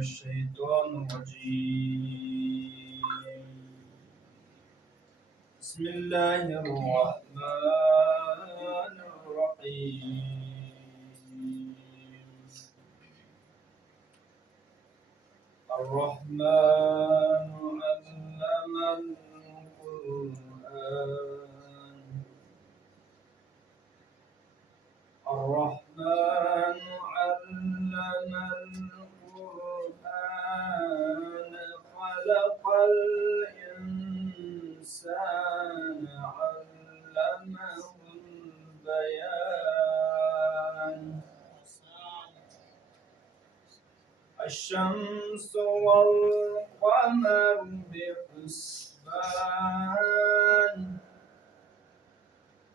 الشيطان الرجيم بسم الله الرحمن الرحيم الرحمن علم القرآن الرحمن علم القرآن خلق الإنسان علمه البيان الشمس والقمر بحسبان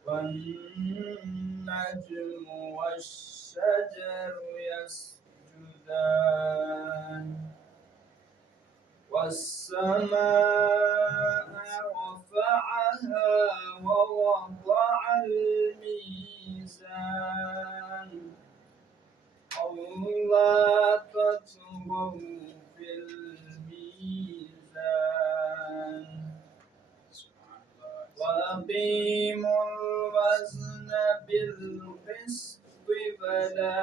والنجم والشجر يسجدان والسماء رفعها ووضع الميزان ألا تطغوا في الميزان وأقيموا الوزن بالقسط ولا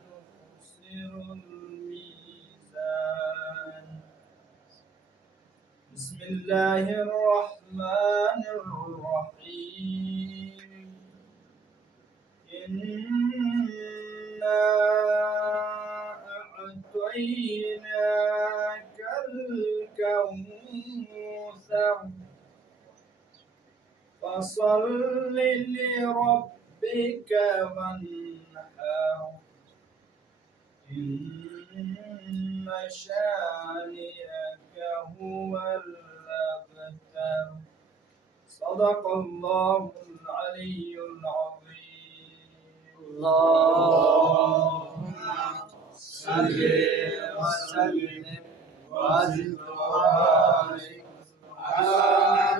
تخسروا الميزان بسم الله الرحمن الرحيم إنا أعطيناك الكوثر فصل لربك وانحر إن شانئك هو الأبتر صدق الله العلي العظيم اللهم صل وسلم وزد وبارك على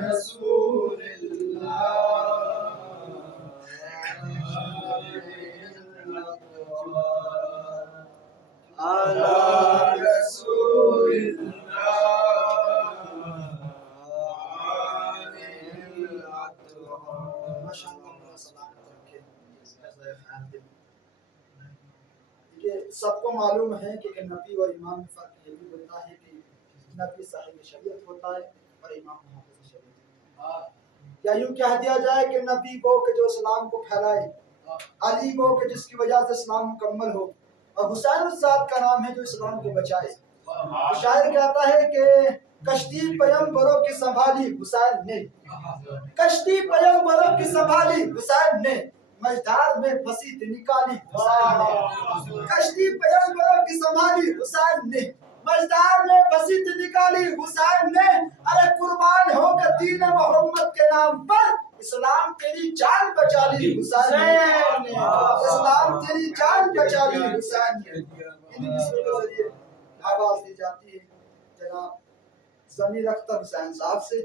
رسول الله على رسول الله ما شاء الله سب کو معلوم ہے کہ نبی اور امام میں فرق یہ بھی ہوتا ہے کہ نبی صاحب شریعت ہوتا ہے اور امام محافظ شریعت ہوتا ہے. یا یوں کہہ دیا جائے کہ نبی وہ کہ جو اسلام کو پھیلائے، علی وہ کہ جس کی وجہ سے اسلام مکمل ہو، اور حسین اس ذات کا نام ہے جو اسلام کو بچائے. شاعر کہتا ہے کہ کشتی پیغمبروں کی سنبھالی حسین نے، کشتی پیغمبروں کی سنبھالی حسین نے، مجدار میں پھنسی تھی نکالی حسین نے. کشتی پیغمبروں کی سنبھالی حسین نے، مجدار میں پھنسی تھی نکالی حسین نے. ارے قربان ہو کر دین محمد کے نام پر اسلام تیری جان بچا لی حسین نے، اسلام تیری جان بچا لی حسین نے. انہی کے ذریعے آواز دی جاتی ہے جناب ضمیر اختر حسین صاحب سے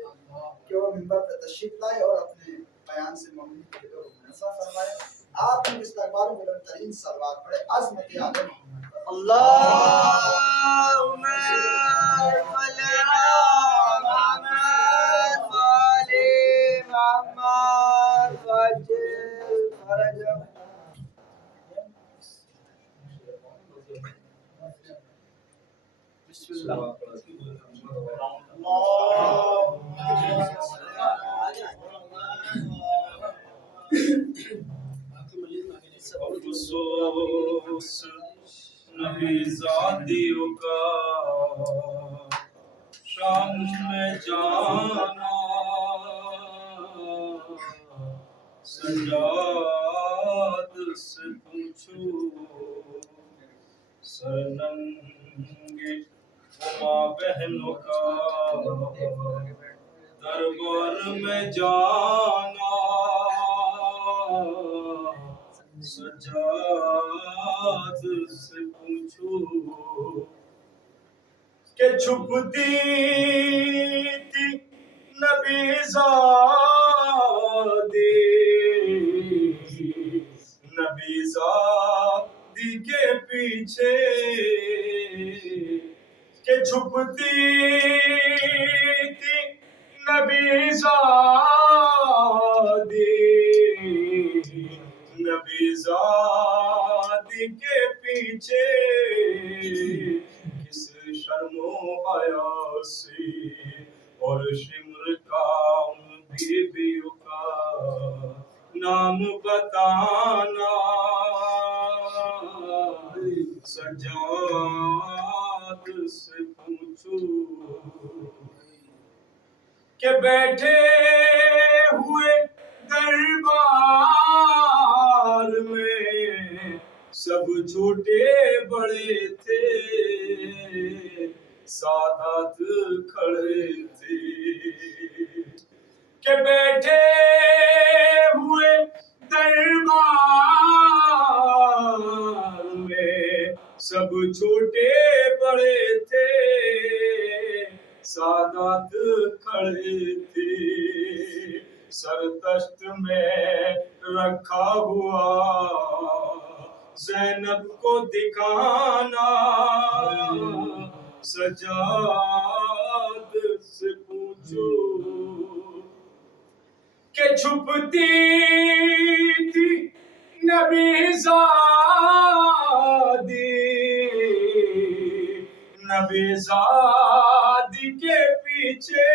کہ وہ منبر پر تشریف لائے اور اپنے بیان سے ممنون کے لوگ منصف فرمائے. آپ ان استقبال میں بلند ترین صلوات پڑھے عظمت عالم اللہم صلی علی محمد وعلی محمد وعجل فرجهم. بسم اللہ افسوس نبی زادیوں کا شام میں جانا، سجاد سے پوچھو سرننگے ماں بہنوں کا دربار میں جانا، سجاد سے پوچھو کہ چھپتی تھی نبی زادی، نبی زادی کے پیچھے چھپتی تھی نبی زادی، نبی زادی کے پیچھے کس شرم و حیا سے، اور شمر کام بیویوں کا نام بتانا، سجاد سے پوچھو کہ بیٹھے ہوئے دربار میں سب چھوٹے بڑے تھے، سادات کھڑے تھے، کہ بیٹھے ہوئے دربار میں سب چھوٹے بڑے تھے، سادات کھڑے تھے، سر تشت میں رکھا ہوا زینب کو دکھانا، سجاد سے پوچھو کہ چھپتی تھی نبی زادی، نبی زادی کے پیچھے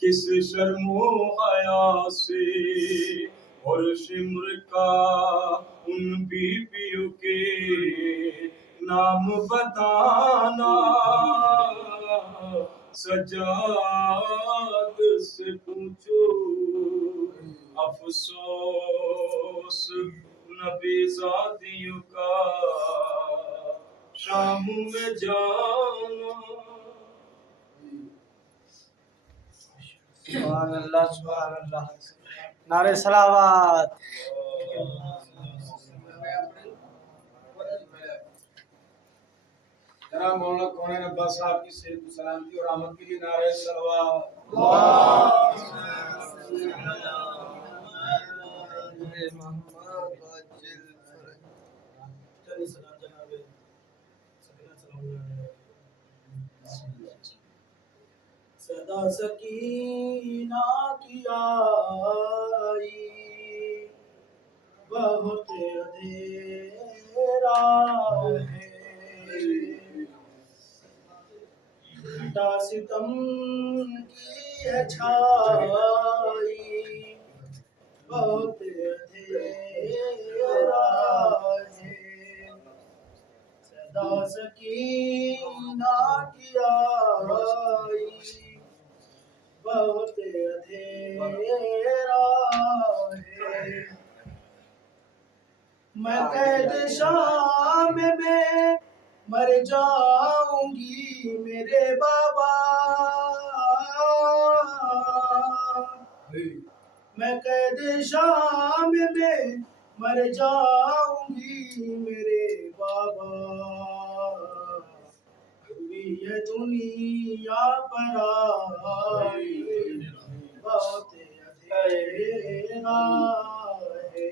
کس شرم و حیا سے، اور شمر کا ان بیویوں کے نام بتانا، سجاد سے پوچھو افسوس نبی زادیوں کا شام میں جانا۔ سبحان اللہ، سبحان اللہ، نعرہ صلوات۔ جناب مولانا کونین عباس صاحب کی صحت و سلامتی اور آمد کے لیے نعرہ صلوات۔ صدا سکینہ کی آئی، بہت اندھیرا ہے، گھٹا ستم کی ہے چھائی، بہت اندھیرا ہے، صدا سکینہ کی آئی، بہت اندھیرا ہے، میں قید شام میں مر جاؤں گی میرے بابا، میں قید شام میں مر جاؤں گی میرے بابا، ہوئی ہے دنیا پر آئی، بہت اندھیرا ہے،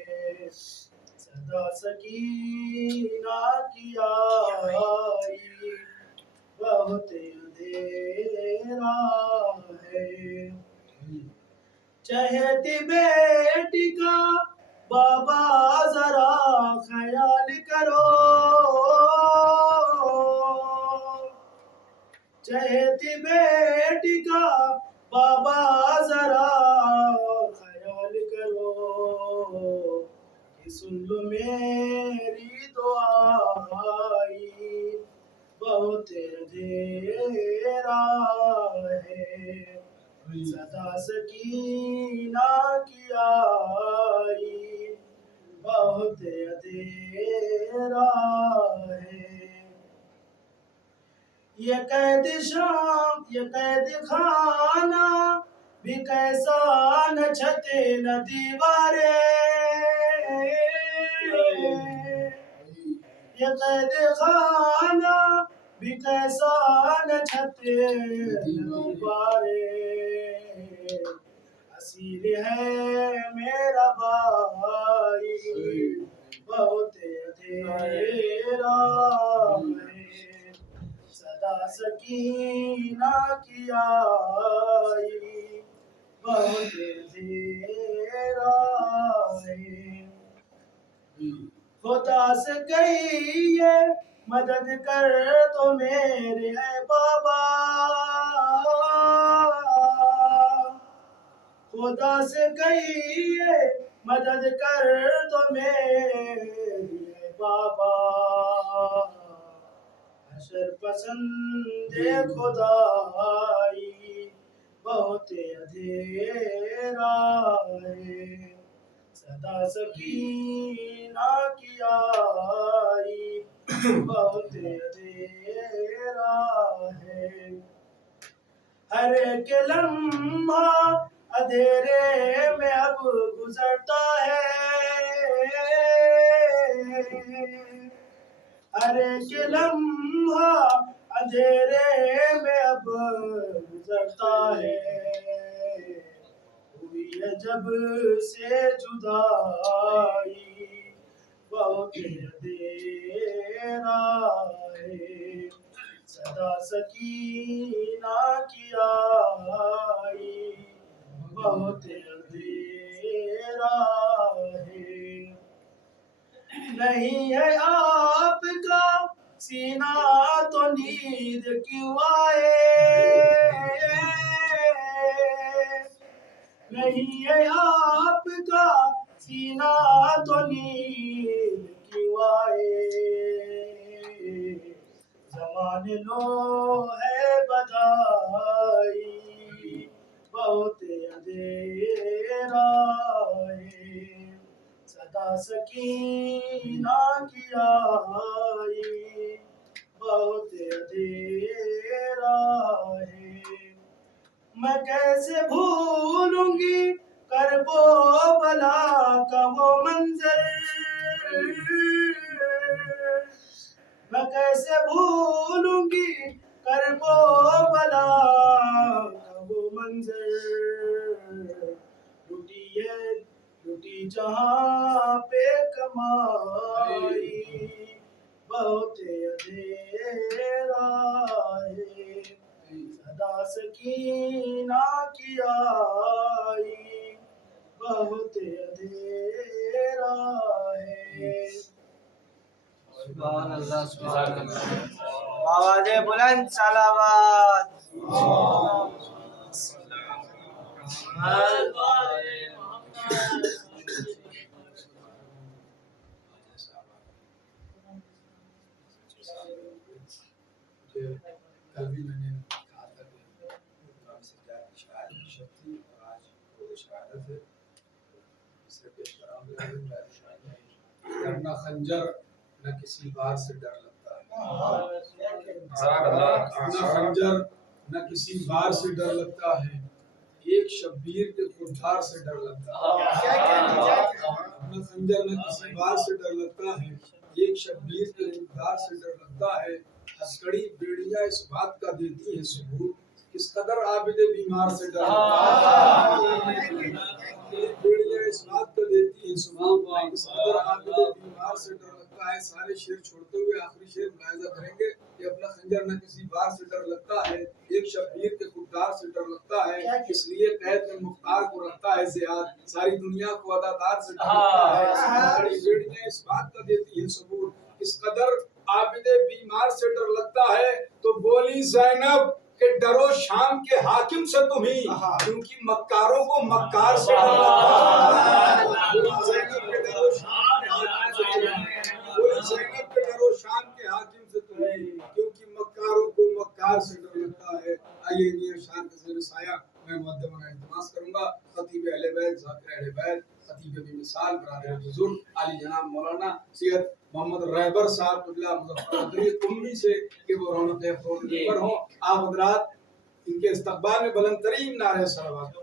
صدا سکینہ کی آئی، بہت اندھیرا ہے، چہتی بیٹی کا بابا ذرا خیال کرو، چہتی بیٹی کا بابا ذرا خیال کرو، کہ سن لو میری دعائی، بہت اندھیرا ہے، صدا سکینہ کی آئی، بہت اندھیرا ہے، یہ قید شام یہ قید خانہ بھی کیسا نہ چھتے نہ دیوارے، یہ قید خانہ بھی کیسا نہ چھتے نہ دیوارے، اسیر ہے میرا بھائی، بہت اندھیرا ہے، صدا سکینہ کی آئی بہت دیر آئی خدا سے کہیے مدد کر تو میرے اے بابا خدا سے کہیے مدد کر تو میرے بابا حشر پسند خدائی بہت اندھیرا ہے صدا سکینہ کی آئی بہت اندھیرا ہے ہر ایک لمحہ اندھیرے میں اب گزرتا ہے ہر ایک لمحہ اندھیرے میں اب گزرتا ہے ہوئی ہے جب سے جدائی بہت اندھیرا ہے صدا سکینہ کی آئی بہت اندھیرا ہے نہیں ہے آپ کا سینہ تو نیند کیوں آئے نہیں ہے آپ کا سینہ تو نیند کیوں آئے زمانے لو ہے بدائی بہت اندھیرا ہے صدا سکینہ کی آئی بہت اندھیرا ہے میں کیسے بھولوں گی کرب و بلا کا وہ منظر میں کیسے بھولوں گی کرب و بلا کا وہ منظر لٹی جہاں پہ کمائی بہت اندھیرا ہے صدا سکینہ کی آئی بہت اندھیرا ہے سبحان اللہ سبحان اللہ آواز بلند صلوات کل بھی میں نے کہا تھا کہ قرآن سجاد کی شاعر شب تھی اور آج وہ شہادت ہے اس سے پیش کرام کرنا خنجر نہ کسی بار سے ڈر لگتا ہے اپنا خنجر نہ کسی بار سے ڈر لگتا ہے ایک شبیر کے خوددار سے ڈر لگتا ہے اپنا خنجر نہ کسی بار سے ڈر لگتا ہے ایک شبیر کے خوددار سے ڈر لگتا ہے ہسکڑی بیڑیاں اس بات کا دیتی ہیں ثبوت کس قدر عابد بیمار سے ڈر لگتا ہے بیڑیاں اس بات کا دیتی ہیں ثبوت کس قدر عابد بیمار سے ڈر لگتا ہے سارے شعر چھوڑتے ہوئے آخری شعر ملاحظہ کریں گے کہ اپنا خنجر نہ کسی بار سے ڈر لگتا ہے ایک شبیر کے خوددار سے ڈر لگتا ہے اس لیے قید میں مختار کو رکھتا ہے زیاد ساری دنیا کو ادادار سے ڈر لگتا ہے بڑی بیڑیاں اس بات کا دیتی ہیں ثبوت کس قدر عابد بیمار سے ڈر لگتا ہے تو بولی زینب کہ ڈرو شام کے حاکم سے تمہیں کیونکہ مکاروں کو مکار سے ڈر لگتا ہے بولی زینب کہ ڈرو شام کے حاکم سے بولی زینب کہ ڈرو شام کے حاکم سے تمہیں کیونکہ مکاروں کو مکار سے ڈر لگتا ہے آئیے نیر شان کے زیر سایہ میں مقدمہ التماس کروں گا خطیب اہل بیت ذاکر اہل بیت خطیب بھی مثال برادر بزرگ علی جناب مولانا سید محمد رہبر صاحب قبلہ مظفر ادری قمی سے کہ وہ رونق پر ہوں آپ حضرات ان کے استقبال میں بلند ترین نعرہ صلوات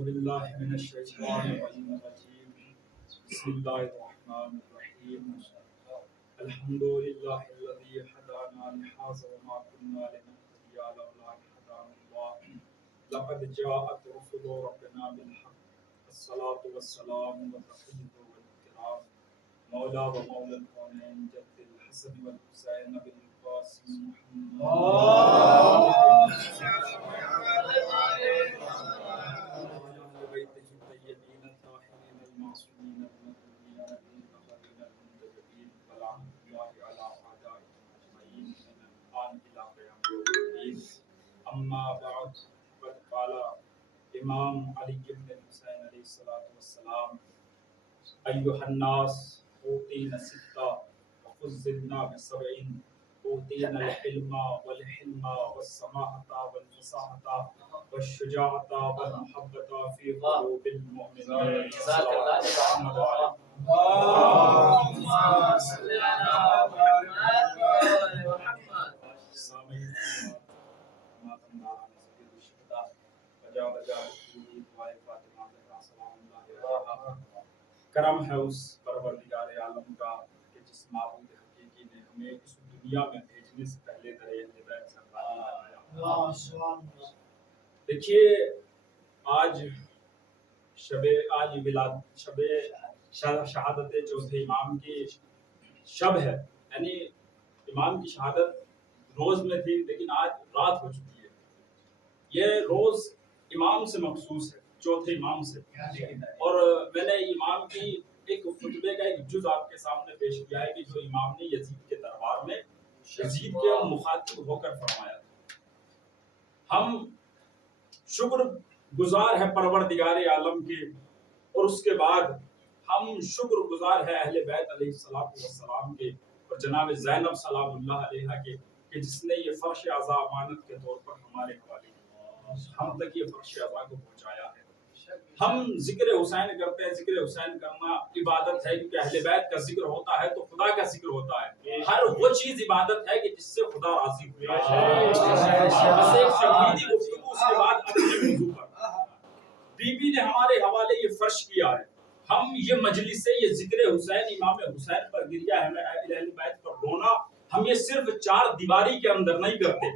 بالله من الشيطان الرجيم بسم الله الرحمن الرحيم الحمد لله الذي هدانا لهذا وما كنا لنهتدي لولا أن هدانا الله لقد جاءت رسل ربنا بالحق الصلاة والسلام والتحية والاحترام مولا ومولى الكونين جد الحسن والحسين بالقاسم محمد بيته الطيبين الطاهرين المعصومين المظلومين المنتخبين المنتجبين ولعنة الله على أعدائهم أجمعين من الآن إلى قيام يوم الدين أما بعد فقد قال إمام علي بن الحسين عليه الصلاة والسلام أيها الناس أوتينا ستة وفضلنا بسبع أوتينا الحلم والحلم والسماحة والفصاحة والشجاعة والمحبة في قلوب المؤمنين صلى الله عليه وسلم اللهم صل على محمد. سامعین ماتم داران سید الشہداء وجا وجا دعائے فاطمہ زہرا سلام اللہ علیہا کرم ہے اس پروردگار عالم کا کہ جس معبود حقیقی نے ہمیں اس دنیا میں بھیجنے سے پہلے درے اہل بیت سے بنایا. دیکھیے آج شب شہادت چوتھے امام کی شب ہے، یعنی امام کی شہادت روز میں تھی لیکن آج رات ہو چکی ہے. یہ روز امام سے مخصوص ہے، چوتھے امام سے. اور میں نے امام کی ایک خطبے کا ایک جز آپ کے سامنے پیش کیا ہے کہ جو امام نے یزید کے دربار میں یزید کے مخاطب ہو کر فرمایا تھا. ہم شکر گزار ہے پروردگار عالم کے، اور اس کے بعد ہم شکر گزار ہے اہل بیت علیہ السلام کے اور جناب زینب سلام اللہ علیہا کے کہ جس نے یہ فرش عزا امانت کے طور پر ہمارے حوالے کیا، ہم تک یہ فرش عزا کو پہنچایا ہے. ہم ذکر حسین کرتے ہیں، ذکر حسین کرنا عبادت ہے کیونکہ اہل بیت کا ذکر ہوتا ہے تو خدا کا ذکر ہوتا ہے. ہر وہ چیز عبادت ہے کہ جس سے خدا راضی ہو جائے. شہیدی گفتگو اس کے بعد اپنے موضوع پر بی بی نے ہمارے حوالے یہ فرش کیا ہے. ہم یہ مجلس سے یہ ذکر حسین امام حسین پر گریا ہے اہل بیت پر رونا، ہم یہ صرف چار دیواری کے اندر نہیں کرتے،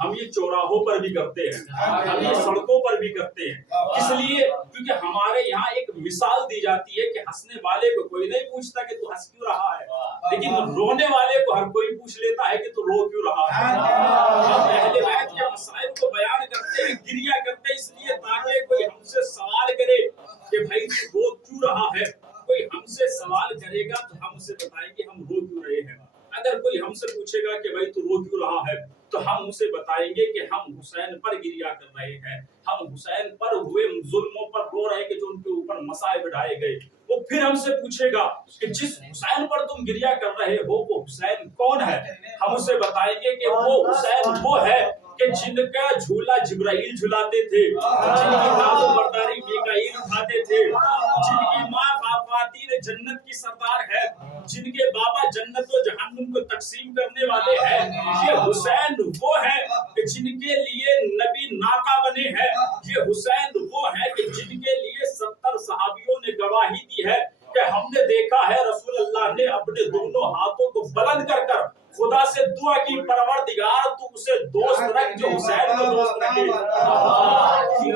ہم یہ چوراہوں پر بھی کرتے ہیں، ہم یہ سڑکوں پر بھی کرتے ہیں. اس لیے کیونکہ ہمارے یہاں ایک مثال دی جاتی ہے کہ ہنسنے والے کو کوئی نہیں پوچھتا کہ تو ہنس کیوں رہا ہے، لیکن رونے والے کو ہر کوئی پوچھ لیتا ہے کہ تو رو کیوں رہا ہے. ہم اہل بیت کے مسائل کو بیان کرتے ہیں، گریا کرتے ہیں اس لیے تاکہ کوئی ہم سے سوال کرے کہ بھائی تو رو کیوں رہا ہے. کوئی ہم سے سوال کرے گا تو ہم اسے بتائیں گے ہم رو کیوں رہے ہیں. اگر کوئی ہم سے پوچھے گا کہ بھائی تو رو کیوں رہا ہے تو ہم اسے بتائیں گے کہ ہم حسین پر گریا کر رہے ہیں، ہم حسین پر ہوئے ظلموں پر رو رہے ہیں کہ جو ان کے اوپر مصائب ڈھائے گئے. وہ پھر ہم سے پوچھے گا کہ جس حسین پر تم گریا کر رہے ہو وہ حسین کون ہے. ہم اسے بتائیں گے کہ وہ حسین وہ ہے کہ جن کا جھولا جبرائیل جھلاتے تھے، جن کی ناز و برداری میکائیل اٹھاتے تھے، جن کی ماں خواتین جنت کی سردار ہے، جن کے بابا جنت و جہنم کو تقسیم کرنے والے ہیں. یہ حسین وہ ہے کہ جن کے لیے نبی ناکا بنے ہیں. یہ حسین وہ ہے کہ جن کے لیے 70 صحابیوں نے گواہی دی ہے کہ ہم نے دیکھا ہے رسول اللہ نے اپنے دونوں ہاتھوں کو بلند کر کر خدا سے دعا کی پروردگار تو اسے دوست رکھ جو حسین کو دوست رکھے،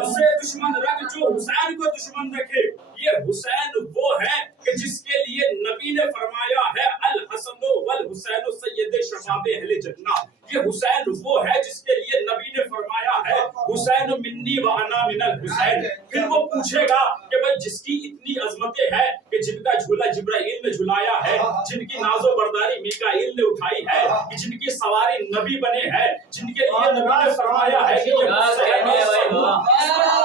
اسے دشمن رکھ جو حسین کو دشمن رکھے. یہ حسین وہ ہے کہ جس کے لیے نبی نے فرمایا ہے الحسن والحسین سید شباب اہل جنہ. یہ حسین وہ ہے جس کے لیے نبی نے فرمایا ہے حسین منی و انا من الحسین. پھر وہ پوچھے گا کہ بھئی جس کی اتنی عظمتیں ہیں کہ جن کا جھولا جبرائیل نے جھلایا ہے، جن کی ناز و برداری میکائیل نے اٹھائی ہے، جن کی سواری نبی بنے ہیں، جن کے لیے نبی نے فرمایا ہے کہ یہ حسین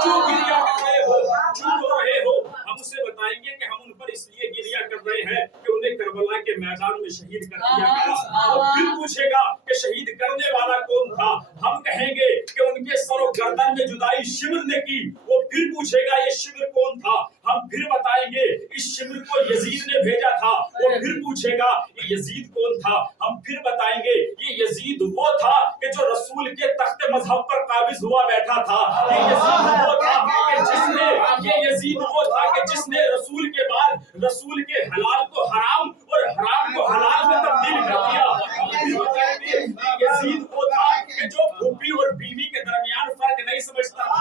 کیوں گریا کر رہے ہو، کیوں رو رہے ہو. ہم اسے بتائیں گے کہ ہم ان پر اس لیے گریا کر رہے ہیں کہ انہیں کربلا کے میدان میں شہید کر دیا گیا. وہ پھر پوچھے گا کہ شہید کرنے والا کون تھا. ہم کہیں گے کہ ان کے سر و گردن میں جدائی شمر نے کی. وہ پھر پوچھے گا یہ شمر کون تھا. हम फिर बताएंगे इस शिमर को यजीद ने भेजा था। वो फिर पूछेगा ये यजीद कौन था, हम फिर बताएंगे ये यजीद वो था कि जो रसूल के तख्त मजहब पर काबिज हुआ बैठा था। ये यजीद वो था कि जिसने रसूल के बाद रसूल के हलाल को हराम और हराम को हलाल में तब्दील कर दिया। हम फिर बताएंगे ये यजीद वो था कि जो फूफी और बीवी के दरमियान फर्क नहीं समझता था।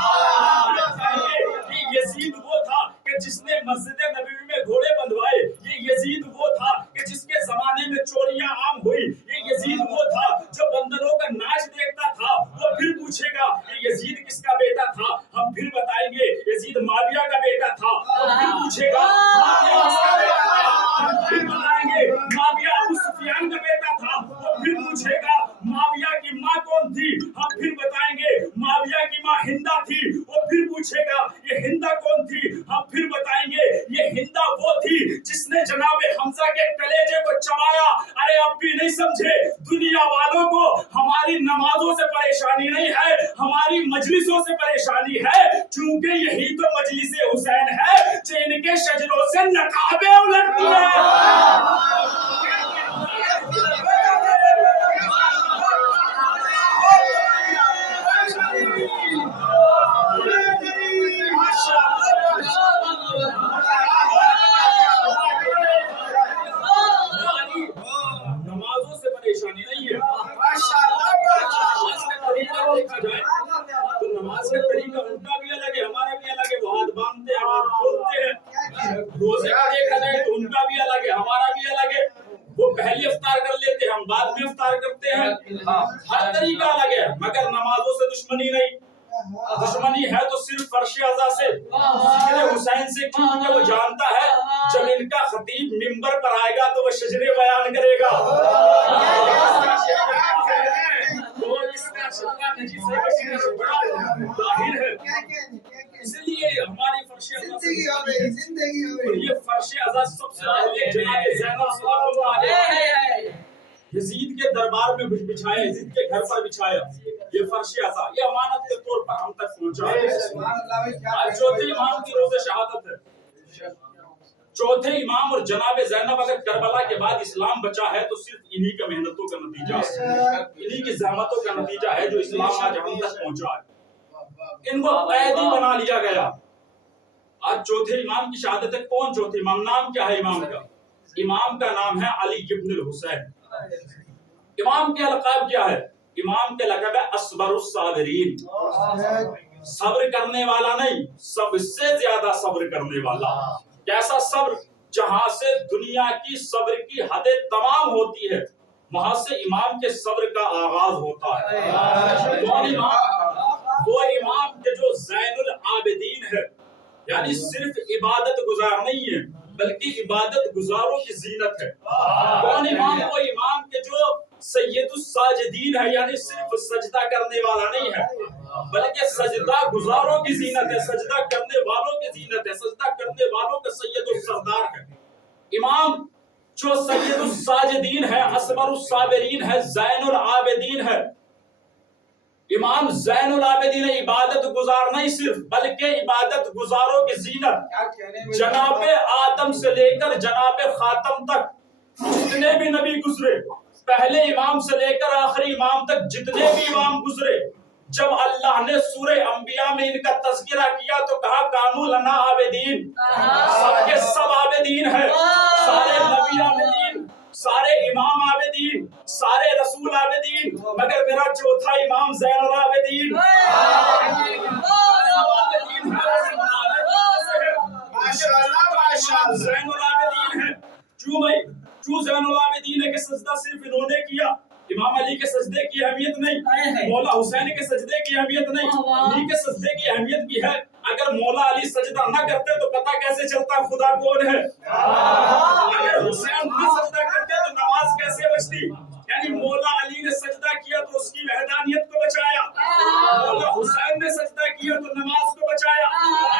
ये यजीद वो था कि जिसने मस्जिद नबवी में घोड़े बंधवाए। ये यजीद वो था कि जिसके जमाने में चोरियां आम हुई। ये यजीद वो था जो बंदरों का नाच देखता था। वो फिर पूछेगा ये यजीद किसका बेटा था, हम फिर बताएंगे यजीद माविया का बेटा था। वो फिर पूछेगा माविया किसका बेटा था, हम फिर बताएंगे माविया अबू सुफियान का बेटा था। वो फिर पूछेगा माविया की माँ कौन थी, हम फिर बताएंगे माविया की माँ हिंदा थी। वो फिर पूछेगा ये हिंदा कौन थी, हम फिर बताएंगे ये हिंदा वो थी जिसने जनाबे हमजा के कलेजे को चबाया। अरे अब भी नहीं समझे, दुनिया वालों को हमारी नमाजों से परेशानी नहीं है, हमारी मजलिसों से परेशानी है, क्योंकि यही तो मजलिस हुसैन है जो इनके शजरों से नकाबें उलटती है। नमाजों से परेशानी नहीं है। नमाज का तरीका देखा जाए तो नमाज का तरीका उनका भी अलग है, हमारा भी अलग है। वो हाथ बांधते हैं, हाथ खोलते हैं। रोजे का देखा जाए तो उनका भी अलग है, हमारा भी अलग है। वो पहले इफ्तार कर लेते हैं, हम बाद में इफ्तार करते हैं। हर तरीका अलग है, मगर नमाजों से दुश्मनी नहीं। दुश्मनी है तो सिर्फ फर्श अज़ा से, जिक्र हुसैन से, क्योंकि वो जानता है जब इनका खतीब मिंबर पर आएगा तो वो शजरे बयान करेगा। तो इसका शिद्दत नजी से बड़ा जाहिर है, इसलिए हमारी फर्श अज़ा जिंदगी और ये फर्श अज़ा सबसे पहले जनाब ज़ैनब सल्लल्लाहु अलैहि यजीद के दरबार में बिछाया, यजीद के घर पर बिछाया। ये फर्श अज़ा ये अमानत के तौर पर हम तक पहुंचा। आज चौथे इमाम की रोज़े शहादत है। चौथे इमाम और जनाब ज़ैनब अगर करबला के बाद इस्लाम बचा है तो सिर्फ इन्हीं की मेहनतों का नतीजा है, इन्हीं की ज़हमतों का नतीजा है जो इस्लाम आज हम तक पहुंचा है। इनको कैदी बना लिया गया। आज चौथे इमाम की शहादत है। कौन चौथे इमाम, नाम क्या है इमाम का? इमाम का नाम है अली इब्नुल हुसैन। इमाम के अलकाब क्या है? इमाम के लक़ब है असबरुस साबिरीन, सब्र करने वाला नहीं, सबसे ज्यादा सब्र करने वाला। कैसा सब्र? जहां से दुनिया की सब्र की हदें तमाम होती है, वहां से इमाम के सब्र का आगाज होता है। कौन इमाम? वो इमाम के जो ज़ैनुल आबिदीन है, यानी सिर्फ इबादत गुजार नहीं है बल्कि इबादत गुजारों की जीनत है। कौन इमाम? वो इमाम के जो सैयदुस साजिदीन है, यानी सिर्फ सजदा करने वाला नहीं है बल्कि सजदा गुजारों की जीनत है, सजदा करने वालों की जीनत है, सजदा करने वालों का सैयदुस सरदार है। इमाम जो सैयदुस साजिदीन है, असबरुस साबिरीन है, ज़ैनुल आबिदीन है। इमाम ज़ैनुल आबिदीन इबादत गुजार नहीं सिर्फ बल्कि इबादत गुजारों की जीनत। जनाबे आदम से लेकर जनाबे खातम तक जितने भी नबी गुजरे, पहले इमाम से लेकर आखिरी इमाम तक जितने भी इमाम गुजरे, जब अल्लाह ने सूरे अंबिया में इनका तज़किरा किया तो कहा कानू लना आबिदीन, सबके सब आबिदीन है। सारे नबी आबिदीन, सारे इमाम आबिदीन, सारे रसूल आबिदीन, मगर मेरा चौथा इमाम ज़ैनुल आबिदीन। ज़ैनुल आबिदीन है। क्यों भाई? क्यों ज़ैनुल आबिदीन है कि सजदा सिर्फ इन्होंने किया। इमाम अली के सजदे की अहमियत नहीं, मौला हुसैन के सजदे की अहमियत नहीं, अली के सजदे की अहमियत की है। अगर मौला अली सजदा न करते तो पता कैसे चलता खुदा कौन है? अगर हुसैन न सजदा करते तो नमाज कैसे बचती? यानी मौला अली ने सजदा किया तो उसकी वहदानियत को बचाया, मौला हुसैन ने सजदा किया तो नमाज को बचाया।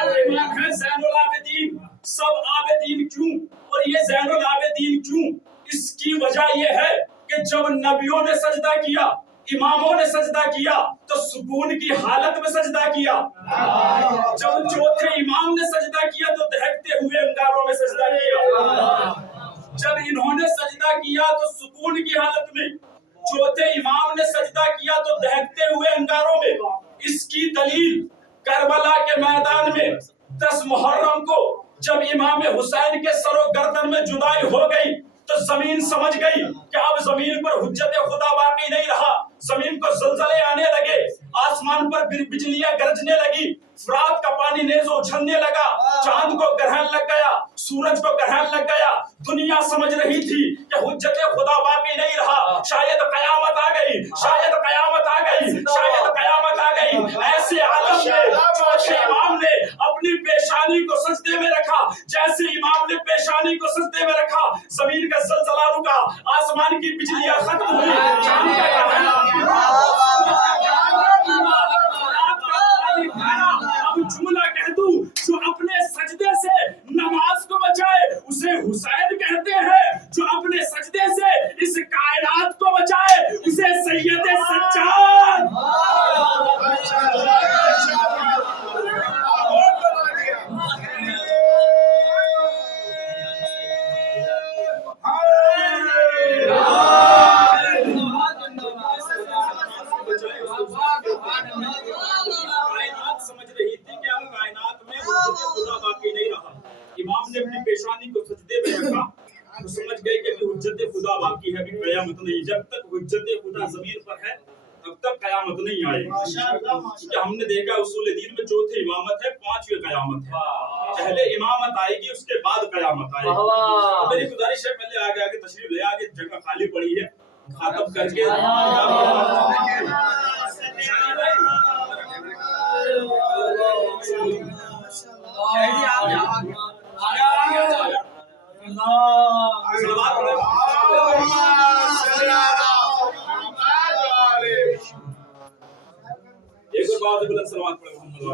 और इमाम है ज़ैनुल आबिदीन। सब आबिदीन क्यों और ये ज़ैनुल आबिदीन क्यों? इसकी वजह ये है कि जब नबियों ने सजदा किया इमामों ने सजदा किया तो सुकून की हालत में सजदा किया। जब चौथे इमाम ने सजदा किया तो दहकते हुए अंगारों में सजदा किया। जब इन्होंने सजदा किया तो सुकून की हालत में, चौथे इमाम ने सजदा किया तो दहकते हुए अंगारों में। इसकी दलील करबला के मैदान में 10 मुहर्रम को जब इमाम हुसैन के सरो गर्दन में जुदाई हो गई तो जमीन समझ गई कि अब जमीन पर हुज्जत खुदा बाकी नहीं रहा। जमीन को जलजले आने लगे, आसमान पर बिजलियां गरजने लगी, फुरात का पानी नेज़ो उछलने लगा, चांद को ग्रहण लग गया, सूरज को ग्रहण लग गया। दुनिया समझ रही थी कि हुज्जत खुदा बाकी नहीं रहा, शायद कयामत आ गई, शायद कयामत आ गई, शायद कयामत आ गई। ऐसे आलम में चौथे इमाम ने अपनी पेशानी को सजदे में रखा। जैसे इमाम ने पेशानी को सजदे में रखा, जमीन का जलजला रुका, आसमान की बिजलियां खत्म हुई, चांद का ग्रहण अब जुमला कह दूं, जो अपने सजदे से नमाज को बचाए उसे हुसैन कहते हैं, जो अपने सजदे से इस कायनात को बचाए उसे सैयद सज्जाद। समझ रही थी कि अब कायनात में हुज्जत खुदा बाकी नहीं रहा। इमाम ने अपनी पेशानी को सजदे में रखा तो समझ गए कि हुज्जत खुदा बाकी है, अभी कयामत नहीं। जब तक हुज्जत खुदा जमीन पर है तब तक कयामत नहीं आएगी। क्योंकि हमने देखा उसूल दीन में चौथे इमामत है, पांचवी कयामत है। पहले इमामत आएगी, उसके बाद कयामत आएगी। तो मेरी गुजारिश है पहले आगे आगे तशरीफ ले, आगे जगह खाली पड़ी है, खातब करके एक और बात बुलंद सलावत पढ़े मोहम्मद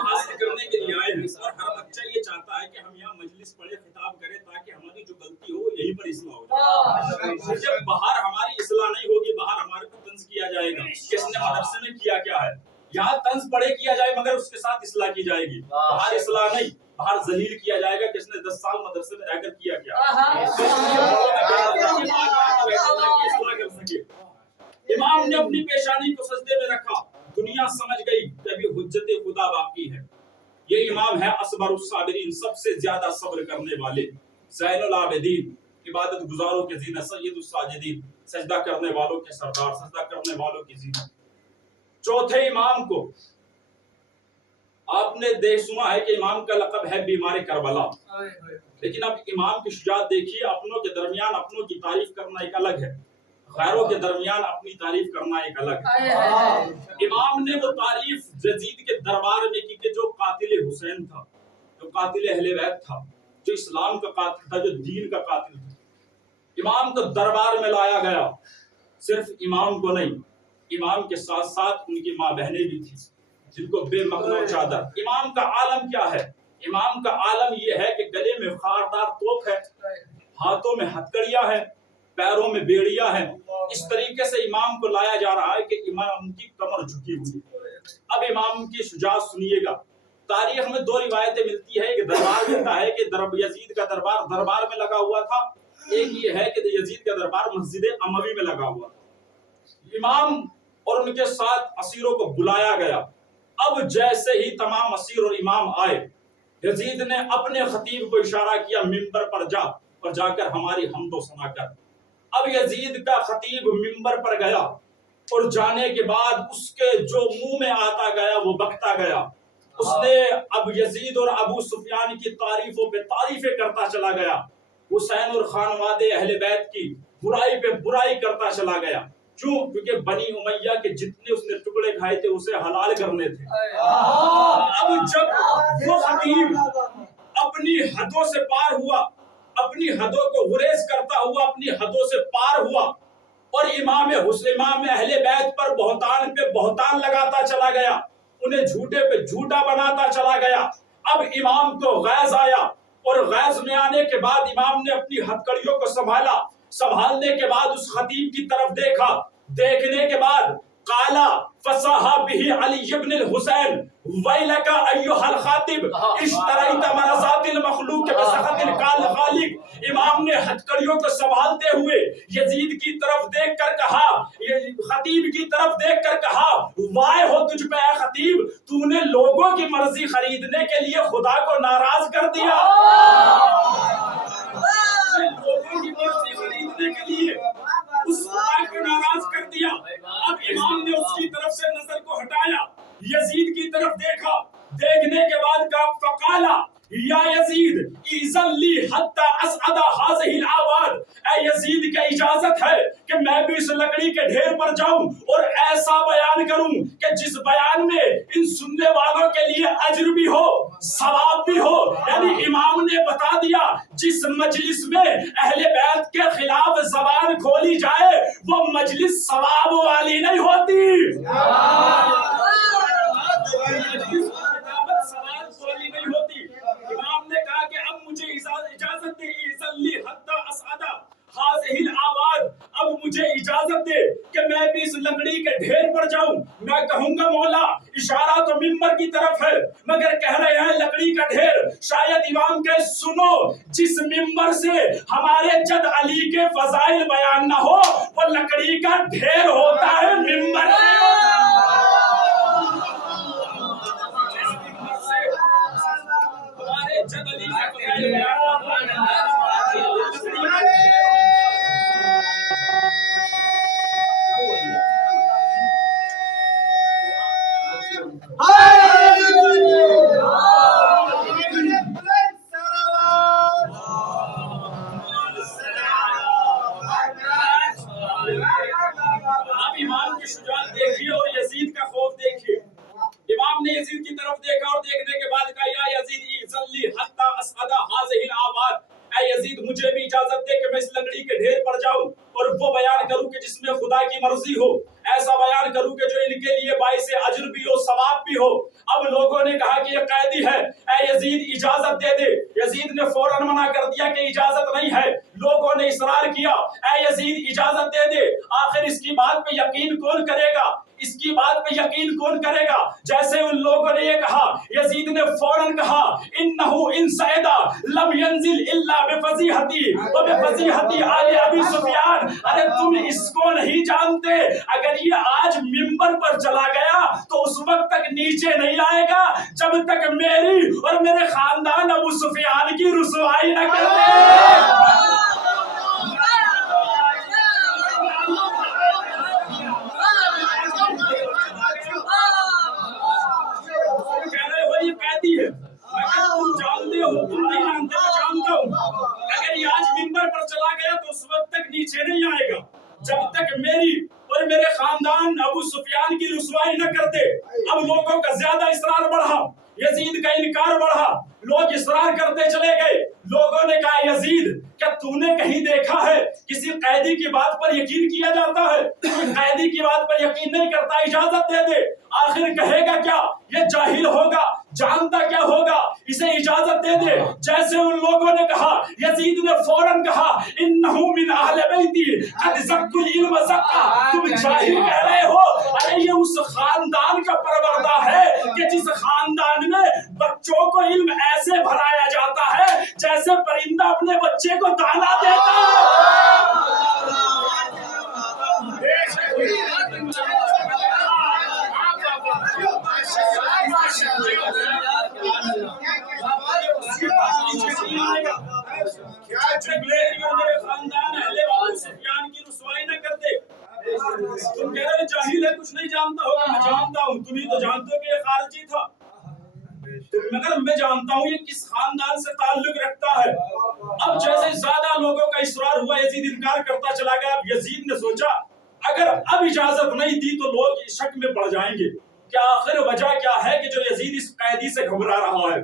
हासिल करने के लिए आए हैं और हर बच्चा ये चाहता है कि हम यहाँ मजलिस पढ़े, खिताब करें ताकि हमारी जो गलती हो यहीं पर इस्लाह हो जाए। जब बाहर हमारी इस्लाह नहीं होगी, बाहर हमारे को तंज किया जाएगा किसने मदरसे में किया क्या है। यहाँ तंज पढ़े किया जाए मगर उसके साथ इस्लाह की जाएगी, बाहर इस्लाह नहीं, बाहर जलील किया जाएगा किसने 10 साल मदरसे में रहकर किया क्या। इमाम ने अपनी पेशानी को सजदे में रखा, दुनिया समझ गई कि अभी हुज्जत खुदा बाकी है। ये इमाम है असबरुस साबिरीन, सबसे ज्यादा सब्र करने वाले, ज़ैनुल आबिदीन, इबादत गुजारों के ज़ीनत, सय्यदुस साजिदीन, सजदा करने वालों के सरदार, सजदा करने वालों की ज़ीनत। चौथे इमाम को आपने देख सुना है कि इमाम का लक़ब है बीमार करबला, लेकिन अब इमाम की शुजाअत देखिए। अपनों के दरमियान अपनों की तारीफ करना एक अलग है, गैरों के दरमियान अपनी तारीफ करना एक अलग है। इमाम ने वो तारीफ यजीद के दरबार में की कि जो कातिल हुसैन था, जो कातिल अहले बैत था, जो इस्लाम का कातिल था, जो दीन का कातिल था, इमाम को दरबार में लाया गया। सिर्फ इमाम को नहीं, इमाम के साथ साथ उनकी माँ बहनें भी थी जिनको बेमखना चादर। इमाम का आलम क्या है? इमाम का आलम ये है कि गले में खारदार तोप है, हाथों में हथकड़ियां हैं, पैरों में बेड़ियां हैं। इस तरीके से इमाम को लाया जा रहा है कि इमाम की कमर झुकी हुई। अब इमाम की शुजाअत सुनिएगा। तारीख में 2 रिवायतें मिलती है, एक दरबार मिलता है कि यजीद का दरबार दरबार में लगा हुआ था, एक ये है कि यजीद का दरबार मस्जिद अमवी में लगा हुआ था। इमाम और उनके साथ असीरों को बुलाया गया। अब जैसे ही तमाम असीर और इमाम आए, यजीद ने अपने खतीब को इशारा किया, मिंबर पर जा और जाकर हमारी हमदो सना कर। अब यजीद का खतीब मिंबर पर गया और जाने के बाद उसके जो मुंह में आता गया वो बकता गया। उसने अब यजीद और अबू सुफियान की तारीफों पे तारीफें करता चला गया, हुसैन और खानवादे अहले बैत की बुराई पे बुराई करता चला गया। क्यों? क्योंकि बनी उमैया के जितने उसने टुकड़े खाए थे उसे हलाल करने थे। अब जब वो खतीब अपनी हदों से पार हुआ, अपनी हदों को गुरेज करता हुआ अपनी हदों से पार हुआ और इमाम अहले बैत पर बहुतान पे बहुतान लगाता चला गया, उन्हें झूठे पे झूठा बनाता चला गया, اب امام کو غیظ آیا اور غیظ میں آنے کے بعد امام نے اپنی ہتھکڑیوں کو سنبھالنے کے بعد اس خطیب کی طرف دیکھا، دیکھنے کے بعد قالا فصاحا به علی ابن الحسین ویلک ایھا الخاطب اشتریت مرضات المخلوق بسخط الخالق۔ امام نے ہتھکڑیوں کو سنبھالتے ہوئے یزید کی طرف دیکھ کر کہا، خطیب کی طرف دیکھ کر کہا، وائے ہو تجھ پہ اے خطیب، تو نے لوگوں کی مرضی خریدنے کے لیے خدا کو ناراض کر دیا۔ لوگوں کی مرضی خریدنے کے لیے اس خدا کو ناراض کر دیا۔ اب امام نے اس کی طرف سے نظر کو ہٹایا، یزید کی طرف دیکھا، دیکھنے کے بعد کہا فقالا یا یزید اذن لی حتی اسعد هذه الاواد، اے یزید کی اجازت ہے کہ میں بھی اس لکڑی کے ڈھیر پر جاؤں اور ایسا بیان کروں کہ جس بیان میں ان سننے والوں کے لیے اجر بھی ہو ثواب بھی ہو۔ یعنی امام نے بتا دیا جس مجلس میں اہل بیت کے خلاف زبان کھولی جائے وہ مجلس ثواب والی نہیں ہوتی۔ امام نے کہا کہ اب مجھے اجازت دے، اب مجھے اجازت دے کہ میں بھی اس لکڑی کے ڈھیر پر جاؤں۔ میں کہوں گا مولا، اشارہ تو منبر کی طرف ہے مگر کہہ رہے ہیں لکڑی کا ڈھیر۔ شاید امام کہ سنو، جس منبر سے ہمارے جد علی کے فضائل بیان نہ ہو وہ لکڑی کا ڈھیر ہوتا ہے، منبر ہمارے جد علی کے فضائل اب امام کی شجاعت دیکھیے اور یزید کا خوف دیکھیے۔ امام نے یزید کی طرف دیکھا اور دیکھنے کے بعد کہا یا یزید اذن لی حتی اسعد هذه الاواد، اے یزید مجھے بھی اجازت دے کہ میں اس لکڑی کے ڈھیر پر جاؤں اور وہ بیان کروں کہ جس میں خدا کی مرضی ہو، ایسا بیان کروں کہ جو ان کے لیے باعث اجر بھی ہو ثواب بھی ہو۔ اب لوگوں نے کہا کہ یہ قیدی ہے، اے یزید اجازت دے دے۔ یزید نے فوراً منع کر دیا کہ اجازت نہیں ہے۔ لوگوں نے اصرار کیا، اے یزید اجازت دے دے۔ آخر اس کی بات پہ یقین کون کرے گا، اس کی بات پہ یقین کون کرے گا؟ جیسے ان لوگوں نے یہ کہا، یزید نے فوراً کہا انہو ان سعیدہ لم ینزل الا بفضیحتی و بفضیحتی آل ابی سفیان۔ ارے تم اس کو نہیں جانتے، اگر یہ آج منبر پر چلا گیا تو اس وقت تک نیچے نہیں آئے گا جب تک میری اور میرے خاندان ابو سفیان کی رسوائی نہ کر دے۔ اگر یہ آج منبر پر چلا گیا تو اس وقت تک نیچے نہیں آئے گا جب تک میری اور میرے خاندان ابو سفیان کی رسوائی نہ کر دے۔ اب لوگوں کا زیادہ اصرار بڑھا، یزید کا انکار بڑھا، لوگ اصرار کرتے چلے گئے۔ لوگوں نے کہا یزید کیا تو نے کہیں دیکھا ہے کسی قیدی کی بات پر یقین کیا جاتا ہے؟ قیدی کی بات پر یقین نہیں کرتا، اجازت دے دے۔ آخر کہے گا کیا؟ یہ جاہل ہوگا، جانتا کیا ہوگا، اسے اجازت دے دے۔ جیسے ان لوگوں نے کہا، یزید نے فوراً کہا انہو من اہل بیتی قد زکوا العلم زکا۔ تم جاہل کہہ رہے ہو، ارے یہ اس خاندان کا پروردہ ہے کہ جس خاندان میں بچوں کو علم ایسے بھرایا جاتا ہے جیسے پرندہ اپنے بچے کو دانا دیتا ہے۔ تم کہہ رہے جاہل ہے، کچھ نہیں جانتا ہوگا۔ میں جانتا ہوں، تم ہی تو جانتے ہو کہ یہ خارجی تھا، مگر میں جانتا ہوں یہ کس خاندان سے تعلق رکھتا ہے۔ اب جیسے زیادہ لوگوں کا اصرار ہوا، یزید انکار کرتا چلا گیا۔ اب یزید نے سوچا اگر اب اجازت نہیں دی تو لوگ شک میں پڑ جائیں گے کہ آخر وجہ کیا ہے کہ جو یزید اس قیدی سے گھبرا رہا ہے،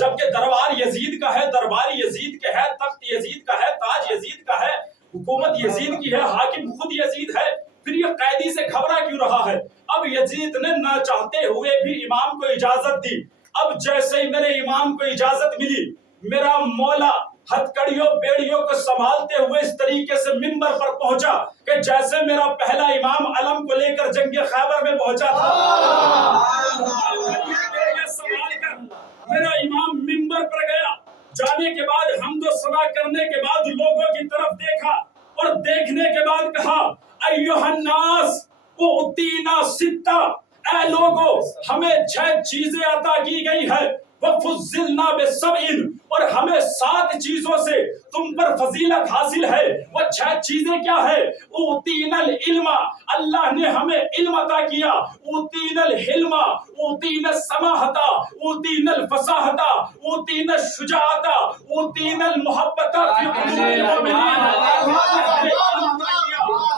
جبکہ دربار یزید کا ہے، دربار یزید کے ہے، تخت یزید کا ہے، تاج یزید کا ہے، حکومت یزید کی ہے، حاکم خود یزید ہے، پھر یہ قیدی سے گھبرا کیوں رہا ہے؟ اب یزید نے نہ چاہتے ہوئے بھی امام کو اجازت دی اب جیسے ہی میرے امام کو اجازت ملی، میرا مولا ہتھکڑیوں بیڑیوں کو سنبھالتے ہوئے اس طریقے سے منبر پر پہنچا کہ جیسے میرا پہلا امام علم کو لے کر جنگ خیبر میں پہنچا تھا۔ سنبھال کر میرا امام منبر پر گیا، جانے کے بعد حمد و ثنا کرنے کے بعد لوگوں کی طرف دیکھا اور دیکھنے کے بعد کہا ایھا الناس اعطینا ستہ، اے لوگوں ہمیں 6 چیزیں عطا کی گئی ہے، وَفُضِّلْنَا بِسَبْعٍ، اور ہمیں 7 چیزوں سے تم پر فضیلت حاصل ہے۔ وہ 6 چیزیں کیا ہے؟ اُوتِینَا العلم، اللہ نے ہمیں علم عطا کیا، اُوتِینَا الحلم، اُوتِینَا السماحۃ، اُوتِینَا الفصاحۃ، اُوتِینَا الشجاعۃ، اُوتِینَا المحبۃ فی قلوب المؤمنین۔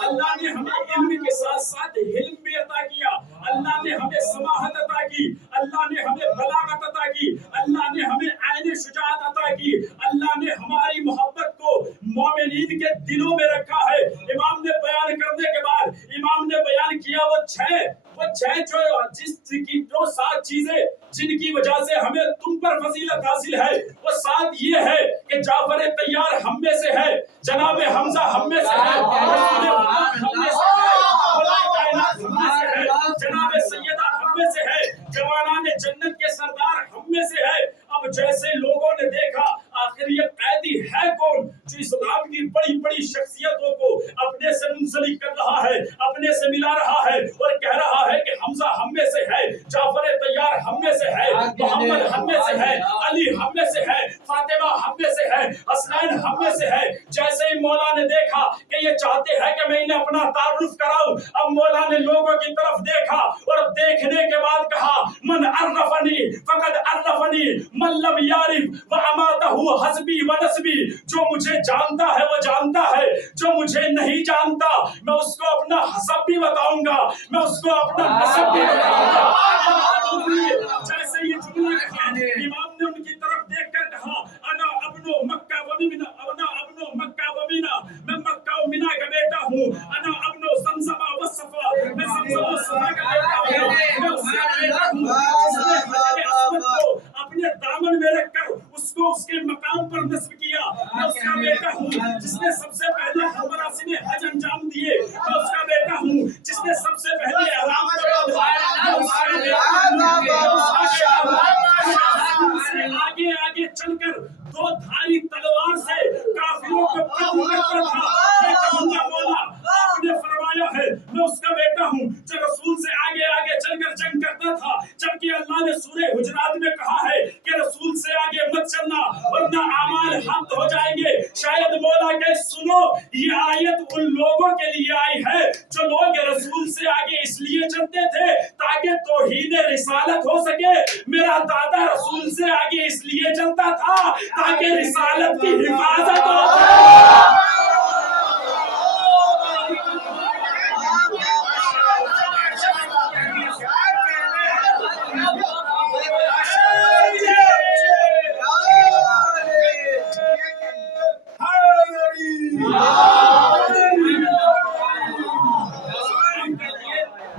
اللہ نے ہمیں علم کے ساتھ ساتھ حلم بھی عطا کیا، اللہ نے ہمیں سماحت عطا کی، اللہ نے ہمیں بلاغت عطا کی، اللہ نے ہمیں عین شجاعت عطا کی، اللہ نے ہماری محبت کو مومنین کے دلوں میں رکھا ہے۔ امام نے بیان کرنے کے بعد امام نے بیان کیا وہ چھ جو 7 چیزیں جن کی وجہ سے ہمیں تم پر فضیلت حاصل ہے، وہ 7 یہ ہے کہ جعفر طیار ہم میں سے ہے، جناب حمزہ ہم میں سے ہے، رسول اللہ ہم میں سے ہے، کائنات ہم میں سے ہے، جناب سیدہ ہم میں سے ہے، جوانان جنت کے سردار ہم میں سے ہے۔ اب جیسے لوگوں نے دیکھا آخر یہ قیدی ہے کون جو اسلام کی بڑی بڑی شخصیتوں کو اپنے سے منسلک کر رہا ہے، اپنے سے ملا رہا ہے اور کہہ رہا ہے کہ حمزہ ہم میں سے ہے، جعفر طیار ہم میں سے ہے، محمد ہم میں سے ہے، علی ہم میں سے ہے، فاطمہ ہم میں سے ہے، حسنین ہم میں سے ہے۔ جیسے ہی مولا نے دیکھا کہ یہ چاہتے ہیں کہ میں انہیں اپنا تعارف کراؤں، اب مولا نے لوگوں کی طرف دیکھا اور دیکھنے کے بعد کہا من عرفنی فقد عرفنی من لم یعرف واماتہ حسبی ونسبی، جو مجھے جانتا ہے وہ جانتا ہے، جو مجھے نہیں جانتا میں اس کو اپنا حسب بھی بتاؤں گا، میں اس کو اپنا نسب بھی بتاؤں گا۔ جیسے یہ جملہ کہا امام نے ان کی طرف دیکھ کر کہا انا ابن مکہ و مینا، انا ابن مکہ و مینا، میں مکہ و مینا کا بیٹا ہوں، انا ابن زمزم و صفا، میں زمزم و صفا کا بیٹا ہوں، میں اس کا بیٹا ہوں جس نے حجر اسود کو اپنے دامن میں رکھ کر اس کو اس کے مقام پر نصب کیا، میں اس کا بیٹا ہوں جس نے سب سے پہلے ہر مراسم حج انجام دیے، میں اس کا بیٹا ہوں جس نے سب سے پہلے احرام کو باندھا، میں اس کا بیٹا ہوں سے آگے آگے چل کر 2 دھاری تلوار سے کافروں کو قتل کرتا تھا۔ میں کہوں گا مولا آپ نے فرمایا ہے میں اس کا بیٹا ہوں جو رسول سے آگے آگے چل کر جنگ کرتا تھا، جبکہ اللہ نے سورہ حجرات میں کہا ہے کہ رسول سے آگے مت چلنا ورنہ اعمال حبط ہو جائیں گے۔ شاید مولا کہ سنو یہ آیت ان لوگوں کے لیے آئی ہے جو لوگ رسول سے آگے اس لیے چلتے تھے تاکہ توحید رسالت ہو سکے۔ میرا دادا رسول سے آگے اس لیے چلتا تھا تاکہ رسالت کی حفاظت ہو سکے۔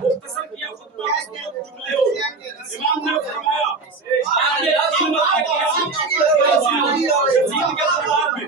مختصر کیا خطبہ جملے ہو، امام نے فرمایا یزید کے دربار میں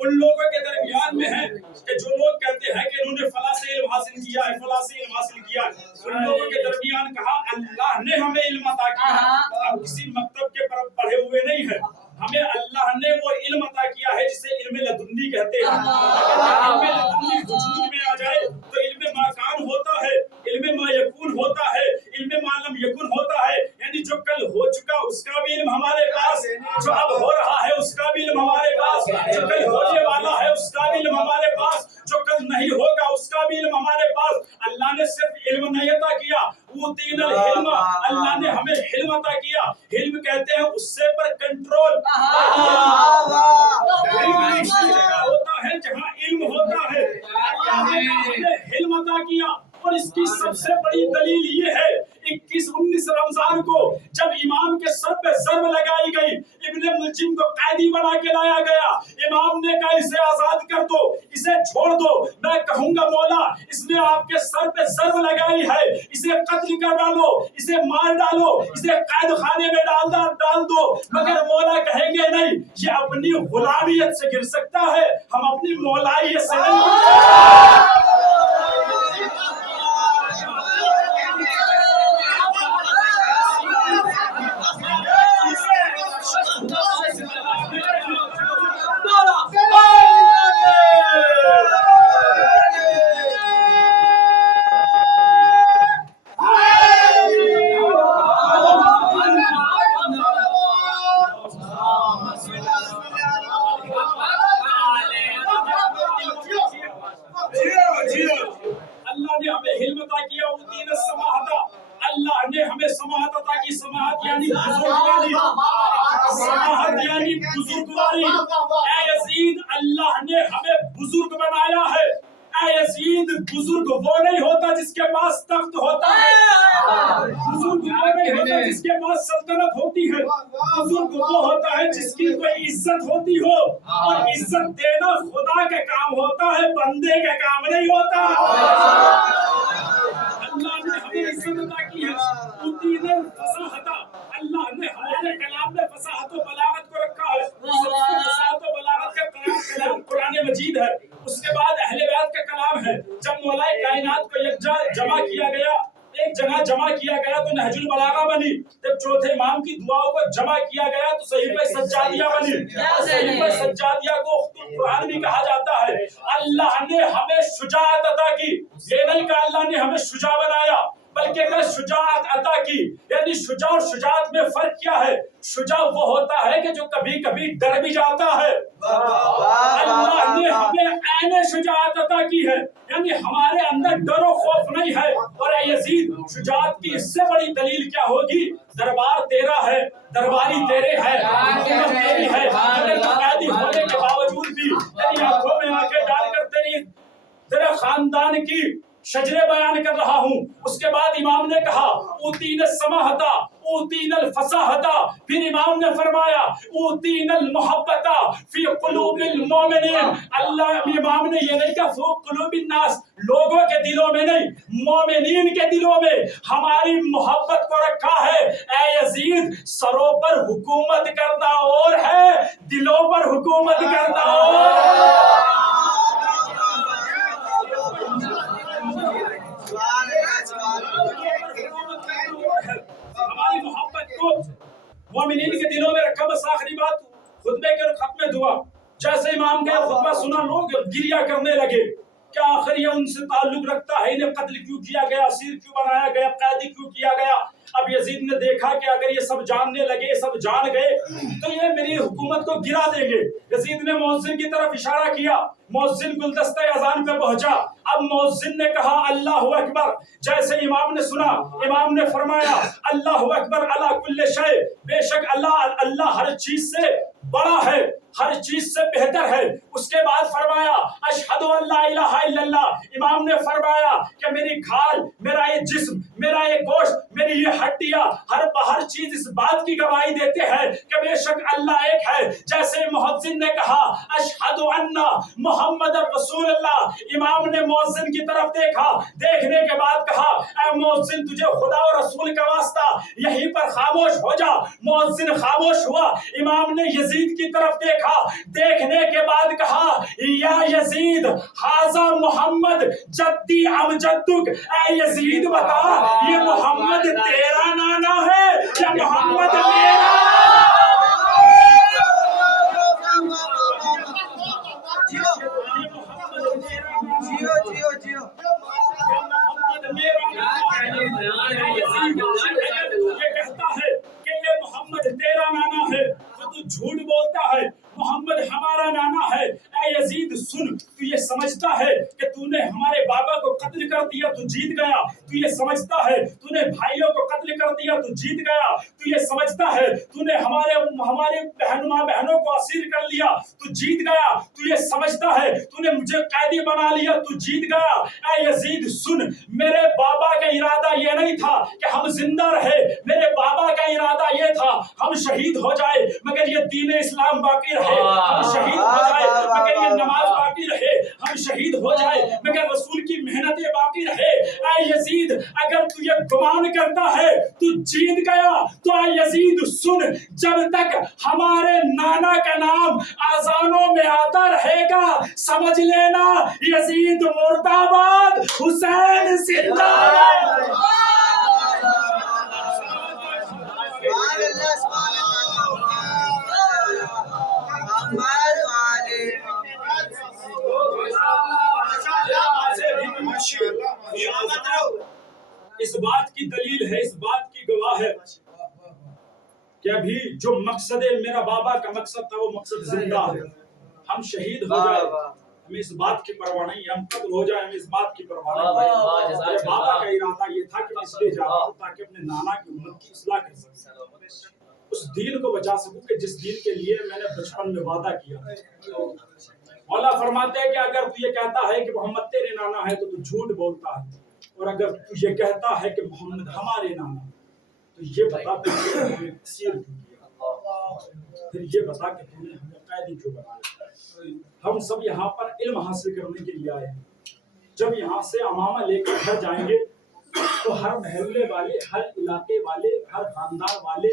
ان لوگوں کے درمیان میں ہے کہ جو لوگ کہتے ہیں کہ انہوں نے فلاں سے علم حاصل کیا ہے، فلاں سے علم حاصل کیا ہے، ان لوگوں کے درمیان کہا اللہ نے ہمیں علم عطا کیا ہے، ہم کسی مکتب کے پڑھے ہوئے نہیں ہیں، ہمیں اللہ نے وہ علم عطا کیا ہے جسے علم لدنی کہتے ہیں۔ اگر علم لدنی وجود میں آ جائے تو علم ما کان ہوتا ہے، علم ما یکون ہوتا ہے، علم ما لم یکن ہوتا ہے، یعنی جو کل ہو چکا اس کا بھی علم ہمارے پاس، جو اب ہو رہا ہے اس کا بھی علم ہمارے پاس، جو کل ہونے والا ہے اس کا بھی علم ہمارے پاس، جو کل نہیں ہوگا اس کا بھی علم ہمارے پاس۔ اللہ نے صرف علم نہیں عطا کیا، اوتینا العلم، اللہ نے ہمیں علم عطا کیا۔ علم کہتے ہیں غصے پر کنٹرول، علم اس جگہ ہوتا ہے جہاں علم ہوتا ہے، اللہ نے ہمیں علم عطا کیا۔ اور اس کی سب سے بڑی دلیل یہ ہے 21-19 رمضان کو جب امام کے سر پہ ضرب لگائی گئی، ابن मुलजिम को कैदी बना के लाया गया। इमाम ने कहा इसे आजाद कर दो, इसे छोड़ दो। मैं कहूंगा मौला इसने आपके सर पे ज़र्ब लगाई है, इसे कत्ल कर डालो, इसे मार डालो, इसे कैद खाने में डाल दो। मगर मौला कहेंगे नहीं, ये अपनी गुलामियत से गिर सकता है, हम अपनी मौलाइयत से नहीं। अल्लाह ने हमें हिल्म अता किया, उदीन समाहता, अल्लाह ने हमें समाहत अता की। समाहत यानी बुजुर्गवारी, समाहत यानी बुजुर्गवारी। ऐ यजीद अल्लाह ने हमें बुजुर्ग बनाया है। ऐ यजीद बुजुर्ग वो नहीं होता जिसके पास तख्त होता है, बुजुर्ग वो नहीं होता जिसके पास सल्तनत होती है, बुजुर्ग वो होता है जिसकी कोई इज्जत होती हो, और इज्जत देना खुदा का काम होता है, बंदे का काम नहीं होता। अल्लाह ने हमें इज्जत अता की है। उतीनल फसाहता, अल्लाह ने हमारे कलाम में फसाहत व बलागत को रखा है। सबसे फसाहत व बलागत का कलाम कुरान मजीद है। उसके बाद अहले बैत का कलाम है। जब मौलाए कायनात को यकजा जमा किया गया, एक जगह जमा किया गया तो नहजुल बलागा बनी। जब चौथे इमाम की दुआओं को जमा किया गया तो सहीफे सज्जादिया बनी। सहीफे सज्जादिया को उख्तुल कुरान भी कहा जाता है। अल्लाह ने हमें शुजाअत अता की। ये नहीं कहा अल्लाह ने हमें शुजा बनाया, बल्कि कहा शुजाअत अता की। यानी शुजा और शुजाअत में फर्क क्या है? शुजा वो होता है कि जो कभी कभी डर भी जाता है। अल्लाह ने हमें ऐने शुजाअत अता की है, यानी हमारे अंदर डर और खौफ नहीं है। और ऐ यजीद शुजाअत की इससे बड़ी दलील क्या होगी? दरबार तेरा है, दरबारी तेरे है, हुकूमत तेरी है, मगर तो कैदी होने के बावजूद भी तेरी आंखों में आंखें डालकर तेरे खानदान की शजरे बयान कर रहा हूँ। उसके बाद इमाम ने कहा उतीन समाहता, उतीनल फसाहता। फिर इमाम ने फरमाया उतीनल मोहब्बता फी कुलूबिल मोमिनीन। अल्लाह इमाम ने ये नहीं कहा फी कुलूबिन नास, लोगों के दिलों में नहीं, मोमिनीन के दिलों में हमारी मोहब्बत को रखा है। ऐ यजीद सरों पर हुकूमत करना और है, दिलों पर हुकूमत करना और। हमारी मोहब्बत को मोमिनीन के दिलों में रखा। बस आखिरी बात खुतबे के खत्म दुआ। जैसे इमाम का खुतबा सुना लोग गिरिया करने लगे। क्या आखिर ये उनसे ताल्लुक रखता है? इन्हें कत्ल क्यों किया गया, असीर क्यों बनाया गया, कैदी क्यों किया गया? अब यजीद ने देखा कि अगर ये सब जानने लगे, सब जान गए तो ये मेरी हुकूमत को गिरा देंगे। यजीद ने मुअज्जिन की तरफ इशारा किया, मुअज्जिन गुलदस्ते अजान पे पहुंचा। अब मुअज्जिन ने कहा अल्लाहु अकबर। जैसे इमाम ने सुना, इमाम ने फरमाया अल्लाहु अकबर अला कुल्ले शै, बेशक अल्लाह हर चीज से बड़ा है, हर चीज से बेहतर है। उसके बाद फरमाया अशहदु अल्ला इलाहा इल्लल्लाह। इमाम ने फरमाया कि मेरी खाल, मेरा ये जिस्म, मेरा ये गोश्त, मेरी ये हड्डियां, हर चीज इस बात की गवाही देते हैं कि बेशक अल्लाह एक है। जैसे मुअज्जिन ने कहा अशहदु अन्ना मुहम्मद रसूलुल्लाह। इमाम ने मुअज्जिन की तरफ देखा, देखने के बाद कहा ऐ मुअज्जिन तुझे खुदा और रसूल का वास्ता, यहीं पर खामोश हो जा। मुअज्जिन खामोश हुआ। इमाम ने यजीद की तरफ देखा, देखने के बाद कहा या यजीद हाजा मोहम्मद जद्दी अम जद्दुक। ऐ यजीद बता ये मोहम्मद तेरा नाना है या मोहम्मद मेरा? ये कहता है कि ये मोहम्मद तेरा नाना है तो तू झूठ बोलता है, मोहम्मद हमारा नाना है। ऐ यजीद सुन, तू ये समझता है कि तूने हमारे बाबा को कत्ल कर दिया, तू जीत गया। तू ये समझता है तूने भाइयों को कत्ल कर दिया, तू जीत गया। तू تو ये समझता है तूने हमारे बहनों को असीर कर लिया, तू जीत गया। तू ये समझता है तूने मुझे कैदी बना लिया, तू जीत गया। ऐ यजीद सुन, मेरे बाबा का इरादा ये नहीं था कि हम जिंदा रहे, मेरे बाबा का इरादा ये था हम शहीद हो जाए मगर ये दीन इस्लाम बाकी रहे, हम शहीद हो जाए मगर ये नमाज बाकी रहे, हम शहीद हो जाए मगर रसूल की मेहनतें बाकी रहे। ऐ यजीद अगर तू ये गुमान करता है तू जीत गया, तो ऐ यजीद सुन, जब तक हमारे नाना का नाम आजानों में आता रहेगा समझ लेना यजीद मुर्दाबाद, हुसैन जिंदाबाद। इस बात की दलील है, इस बात की गवाह है कि अभी जो मकसद मेरा बाबा का मकसद था वो मकसद जिंदा है। हम शहीद हो जाए हमें इस बात की परवाह नहीं, हम कत्ल हो जाए हमें इस बात की परवाह नहीं। मेरे बाबा का इरादा ये था कि मैं इसलिए जा रहा हूँ ताकि अपने नाना की उम्मत की इस्लाह कर सकूं, उस दीन को बचा सकूं कि जिस दीन के लिए मैंने बचपन में वादा किया। मौला फरमाते हैं कि अगर तू ये कहता है कि मोहम्मद तेरे नाना है तो तू झूठ बोलता है, और अगर तू ये कहता है कि मोहम्मद हमारे नाना तो ये बता फिर हमें असीर क्यों किया, फिर ये बता कि तूने हमें कैदी क्यों बनाया। हम सब यहाँ पर इल्म हासिल करने के लिए आए हैं। जब यहाँ से अमामा लेकर घर जाएंगे तो हर मोहल्ले वाले, हर इलाके वाले, हर खानदान वाले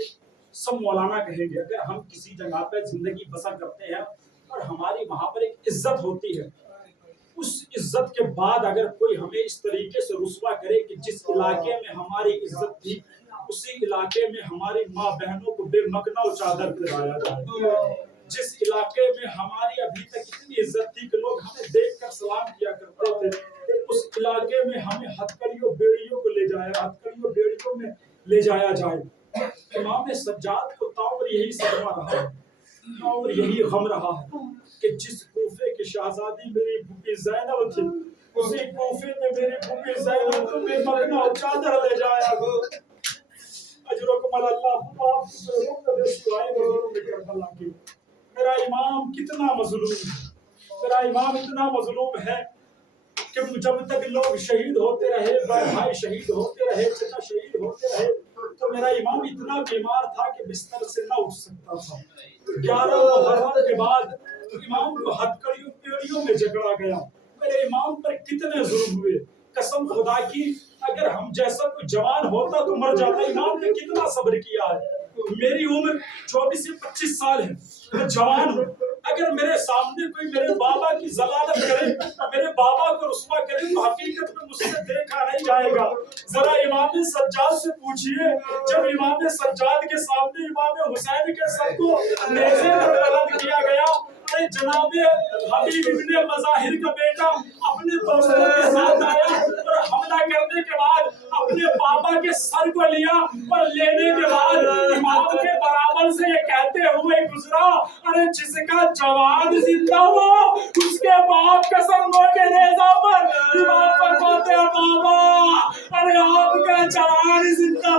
सब मौलाना कहेंगे। अगर हम किसी जगह पे जिंदगी बसर करते हैं और हमारी वहां पर एक इज्जत होती है, उस इज्जत के बाद अगर कोई हमें इस तरीके से रुस्वा करे कि जिस इलाके में हमारी इज्जत थी उसी इलाके में हमारी माँ बहनों को बेमकना और चादर लगाया जाए, जिस इलाके में हमारी अभी तक इतनी इज्जत थी कि लोग हमें देखकर सलाम किया करते थे, उस इलाके में हमें हथकड़ियों बेड़ियों को ले जाया, हथकड़ियों बेड़ियों में ले जाया जाए। इमाम सज्जाद को ताउर यही सदमा रहा है और यही गम रहा है कि जिस कूफे की शहजादी मेरी फूफी ज़ैनब थी उसी कूफे में मेरी फूफी ज़ैनब को बेमकना और चादर ले जाया। अजरकमल मेरा इमाम कितना मजलूम है, मेरा इमाम इतना मजलूम है कि जब तक लोग शहीद होते रहे, भाई शहीद होते रहे, चचा शहीद होते रहे, तो मेरा इमाम इतना बीमार था कि बिस्तर से न उठ सकता था। 11 मुहर्रम के बाद इमाम को हथकड़ियों पेड़ियों में जकड़ा गया। मेरे इमाम पर कितने जुल्म हुए, कसम खुदा की अगर हम जैसा कोई जवान होता तो मर जाता। इमाम ने कितना सब्र किया है। मेरी उम्र 24 से 25 साल है, मैं जवान हूँ। अगर मेरे सामने कोई मेरे बाबा की जलालत करे, मेरे बाबा को रुस्वा करे तो हकीकत में मुझसे देखा नहीं जाएगा। जरा इमाम सज्जाद से पूछिए, जब इमाम सज्जाद के सामने इमाम हुसैन के सर को नेज़े पर बुलंद किया गया, अरे जनाब हबीब इब्ने मज़ाहिर का बेटा अपने दोस्तों के साथ आया और हमला करने के बाद अपने बाबा के सर को लिया और लेने के बाद इमाम के बराबर से ये कहते हुए गुजरा, अरे जिसका जवान जिंदा हो उसके बाप कसम के नेज़ा पर इमाम फरमाते हैं बाबा अरे आपका जवान जिंदा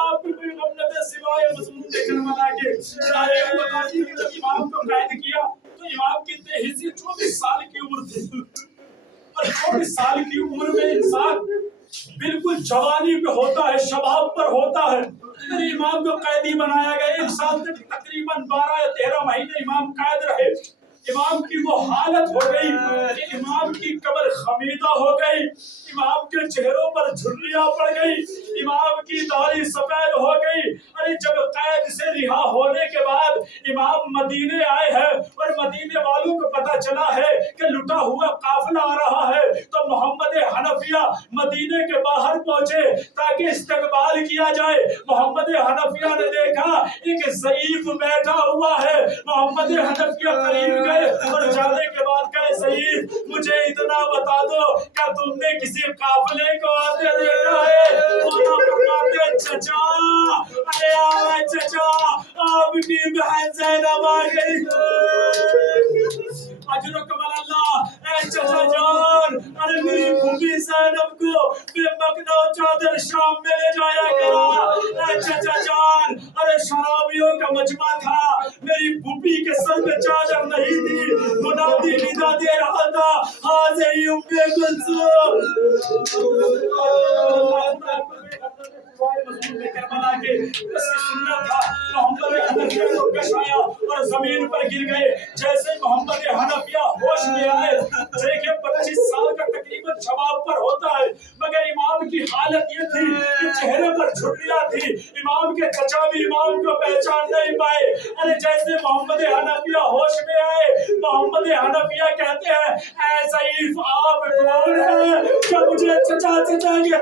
आपको कोई गम न दे सिवाय मजलूम देखने वाला के। जब इमाम को कैद किया तो इमाम की हिस्से 24 साल की उम्र थी और 24 साल की उम्र में इंसान बिल्कुल जवानी पे होता है, शबाब पर होता है। फिर इमाम को कैदी बनाया गया। 1 साल तक तकरीबन 12 या 13 महीने इमाम कैद रहे। इमाम की वो हालत हो गई कि इमाम की कब्र खमीदा हो गई, इमाम के चेहरों पर झुर्रियां पड़ गई, इमाम की दाढ़ी सफेद हो गई। अरे जब कैद से रिहा होने के बाद इमाम मदीने आए हैं और मदीने वालों को पता चला है कि लुटा हुआ काफिला आ रहा है, तो मोहम्मद हनफिया मदीने के बाहर पहुंचे ताकि इस्तकबाल किया जाए। मोहम्मद हनफिया ने देखा एक ज़ईफ बैठा हुआ है। मोहम्मद हनफिया करीब गए और जाने के बाद कहे सईद मुझे इतना बता दो क्या तुमने किसी काफिले को आते देखा है? चचा अरे चचा आपकी बहन ज़ैनब आ गई। अजरकमल अल्लाह ए चचा जान, अरे मेरी फूफी ज़ैनब को बेमकना चादर शाम में ले जाया गया। चचा जान, अरे शराबियों का मजमा था, मेरी फूफी के सर पे चादर नहीं थी, मुनादी निदा दे रहा था, हाज़िरी उम्मे कुलसूम। करबला के उसकी सुन्नत था, मोहम्मद हनफिया को कशाया और जमीन पर गिर गए। जैसे मोहम्मद हनफिया होश में आए, देखिए 25 साल का तकरीबन शबाब पर होता है, मगर इमाम की हालत ये थी कि चेहरे पर झुर्रियां थी। इमाम के चचा भी इमाम को पहचान नहीं पाए। अरे जैसे मोहम्मद हनफिया होश में आए, मोहम्मद हनफिया कहते हैं, ऐ ज़ईफ आप कौन है क्या मुझे चचा चचा के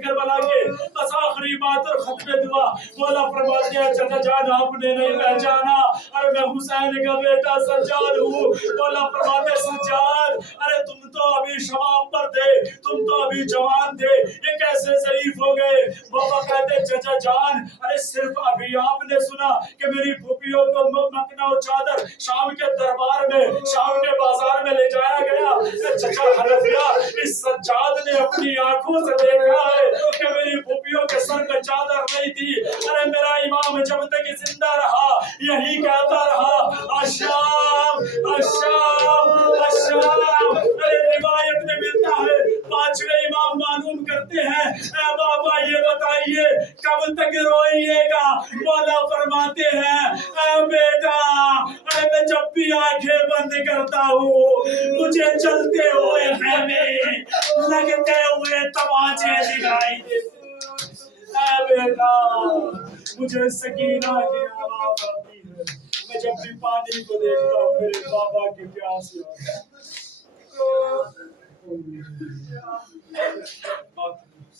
करबला के बस आखिरी बात और खत्म दुआ मौला फरमाते हैं, चचा जान आपने नहीं पहचाना, अरे मैं हुसैन का बेटा सज्जाद हूँ। मौला फरमाते हैं, सज्जाद अरे तुम तो अभी शबाब पर थे, तुम तो अभी जवान थे, ये कैसे ज़ईफ हो गए? बाबा कहते चचा जान, अरे सिर्फ अभी आपने सुना कि मेरी फूफियों को मकना और चादर शाम के दरबार में, शाम के बाजार में ले जाया गया। चचा हनफिया, इस सज्जाद ने अपनी आंखों से देखा है कि मेरी फूफियों के सर में चादर नहीं थी। अरे मेरा इमाम जब तक जिंदा रहा यही कहता रहा, अशाम अशाम अशाम। अरे रिवायत में मिलता है, पांचवें इमाम मालूम करते हैं, ऐ बाबा ये बताइए कब तक रोइएगा? मौला फरमाते हैं, ऐ बेटा अरे मैं जब भी आंखें बंद करता हूँ मुझे चलते हुए खेमे, लगते हुए तमाचे दिखाई देते। ऐ बेटा मुझे सकीना की आवाज आती है, मैं जब भी पानी को देखता हूँ मेरे बाबा की प्यास याद आती है।